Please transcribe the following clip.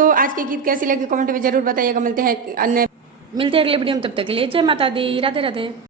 दोस्तों आज की गीत कैसी लगी कमेंट में जरूर बताइएगा। मिलते हैं अगले वीडियो में, तब तक के लिए जय माता दी, राधे राधे।